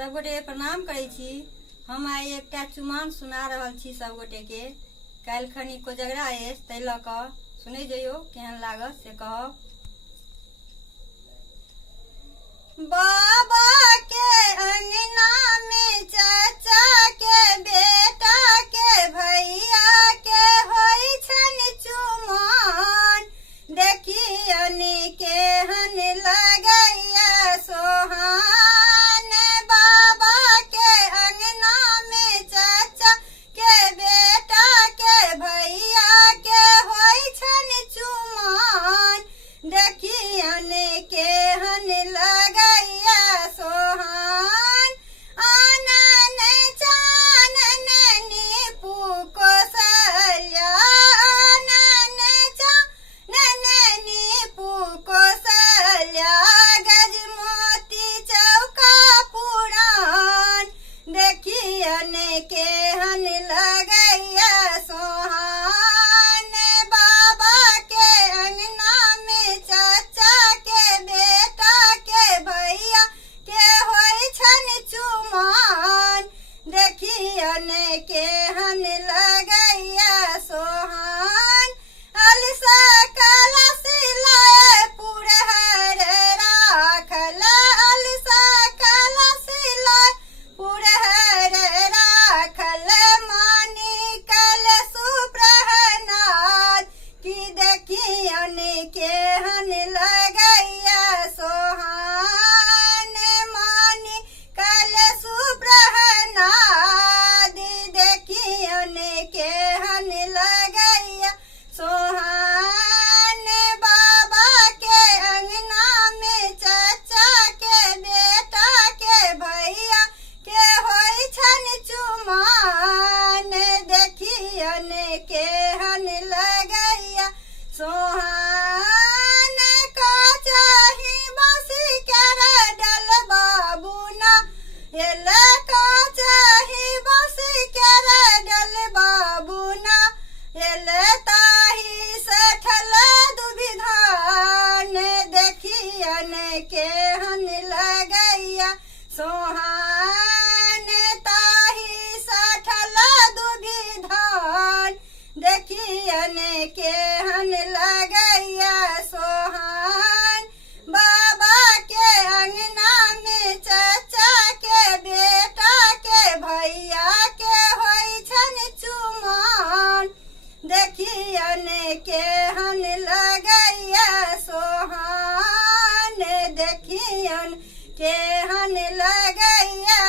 सब गोटे प्रणाम करै छी। हम आइ एकटा चुमान सुना रहल छी सब गोटे के। काल्हि खनी कोजगरा अछि, ताहि लऽ कऽ सुनै जइयो, केहन लागत से कहब। बाबा के अंगना में चाचा के बेटा के भैया के होई छन चुमान। देखियन केहन लगैया सोहान। बाबा के अंगना में चाचा के बेटा के भैया के होई छन चुमान। देखियन केहन लगैया सोहान। आनन चानन नीपू कौशल्या, आनन चानन नीपू कौशल्या। गजमोती चौका पुरान, देखियन केहन लगैया सोहान। बाबा के अंगना में चाचा के बेटा के भैया के होई छन चुमान। देखियन केहन लगैया सोहान। अलसा कलश लाए पुरहर राखल, अलसा कलश लाए पुरहर राखल। मानी कल सुप्रहनाद, कि देखियन केहन लगैया सोहान। मानी कल सुप्रहनाद, देखियन केहन लगैया सोहान। बाबा के अंगना में चाचा के बेटा के भैया के होई छन चुमान। देखियन केहन लगैया सोहान। काचाही बासी कर डल बाबूना, एल काचाही बासी कर डल बाबूना। एल ताही सठल दुभिधान, देखियन केहन लगैया सोहान। ताही सठल दुभिधान, देखियन केहन लगैया सोहान। बाबा के अंगना में चाचा के बेटा के भैया के होई छन चुमान। देखियन केहन लगैया सोहान। देखियन केहन लगैया